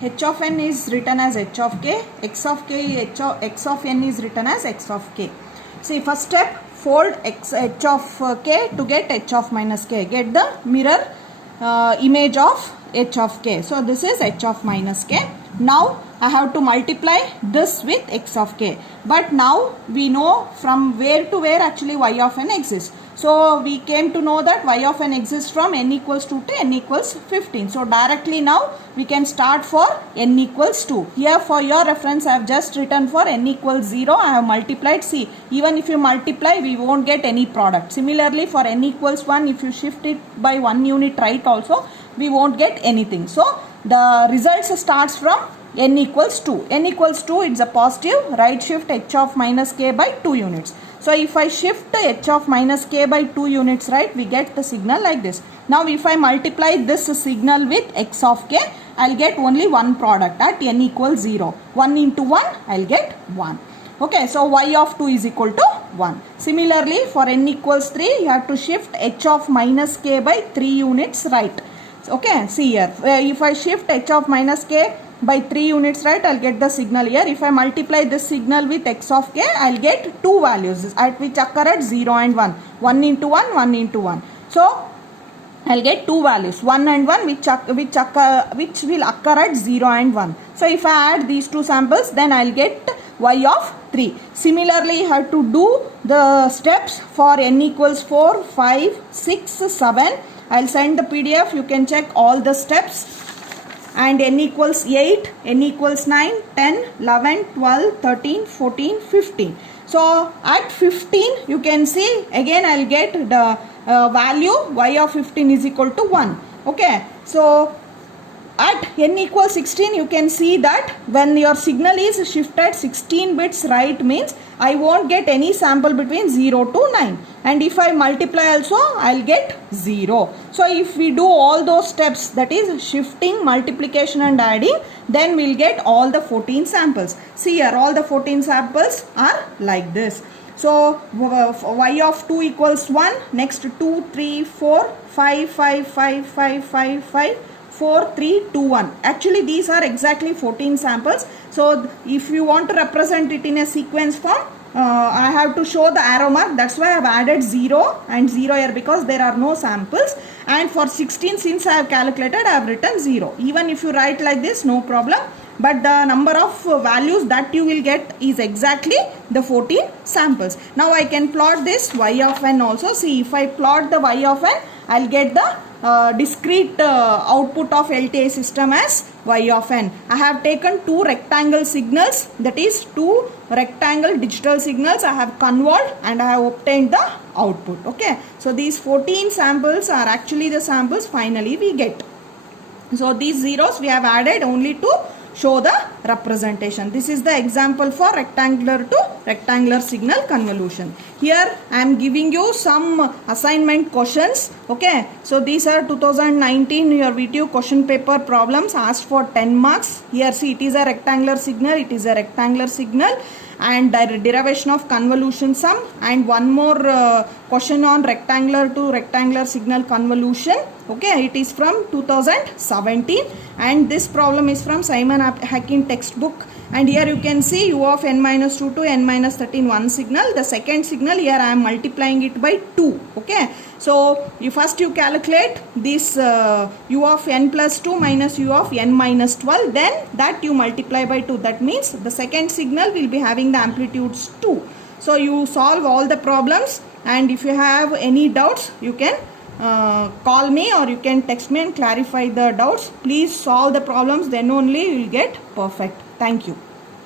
h of n is written as h of k, x of k, x of n is written as x of k. See, first step, fold h of k to get h of minus k. Get the mirror image of h of k. So this is h of minus k. Now I have to multiply this with x of k. But now we know from where to where actually y of n exists. So we came to know that y of n exists from n equals 2 to n equals 15. So directly now we can start for n equals 2. Here for your reference I have just written for n equals 0. I have multiplied. See, even if you multiply we won't get any product. Similarly for n equals 1, if you shift it by 1 unit right also, we won't get anything. So the results starts from n equals 2. n equals 2, it's a positive. Right shift h of minus k by 2 units. So if I shift h of minus k by 2 units right, we get the signal like this. Now if I multiply this signal with x of k, I'll get only one product at n equals 0. 1 into 1, I'll get 1. Okay, so y of 2 is equal to 1. Similarly, for n equals 3, you have to shift h of minus k by 3 units right. Okay, see here, if I shift h of minus k by 3 units right, I'll get the signal here. If I multiply this signal with x of k, I'll get two values at which occur at 0 and 1. 1 into 1, 1 into 1. So I'll get two values, 1 and 1, which will occur at 0 and 1. So if I add these two samples, then I'll get y of 3. Similarly, you have to do the steps for n equals 4, 5, 6, 7. I'll send the PDF. You can check all the steps. And n equals 8, n equals 9, 10, 11, 12, 13, 14, 15. So at 15, you can see again I'll get the value y of 15 is equal to 1. Okay. So at n equals 16, you can see that when your signal is shifted 16 bits right means I won't get any sample between 0 to 9. And if I multiply also, I'll get 0. So if we do all those steps, that is shifting, multiplication and adding, then we'll get all the 14 samples. See here, all the 14 samples are like this. So y of 2 equals 1, next 2, 3, 4, 5, 5, 5, 5, 5, 5. 4, 3, 2, 1. Actually, these are exactly 14 samples. So, if you want to represent it in a sequence form, I have to show the arrow mark. That's why I have added 0 and 0 here because there are no samples. And for 16, since I have calculated, I have written 0. Even if you write like this, no problem. But the number of values that you will get is exactly the 14 samples. Now, I can plot this y of n also. See, if I plot the y of n, I'll get the discrete output of LTI system as y of n. I have taken two rectangle signals, that is two rectangle digital signals I have convolved and I have obtained the output. Okay. So these 14 samples are actually the samples finally we get. So these zeros we have added only to show the representation. This is the example for rectangular to rectangular signal convolution. Here I am giving you some assignment questions. Okay, so these are 2019 your VTU question paper problems asked for 10 marks. Here see, it is a rectangular signal, it is a rectangular signal, and derivation of convolution sum, and one more question on rectangular to rectangular signal convolution. Okay, it is from 2017 and this problem is from Simon Hacking textbook. And here you can see u of n minus 2 to n minus 13 one signal. The second signal here I am multiplying it by 2. Okay, so you calculate this u of n plus 2 minus u of n minus 12, then that you multiply by 2. That means the second signal will be having the amplitudes 2. So you solve all the problems, and if you have any doubts you can call me or you can text me and clarify the doubts. Please solve the problems, then only you will get perfect. Thank you.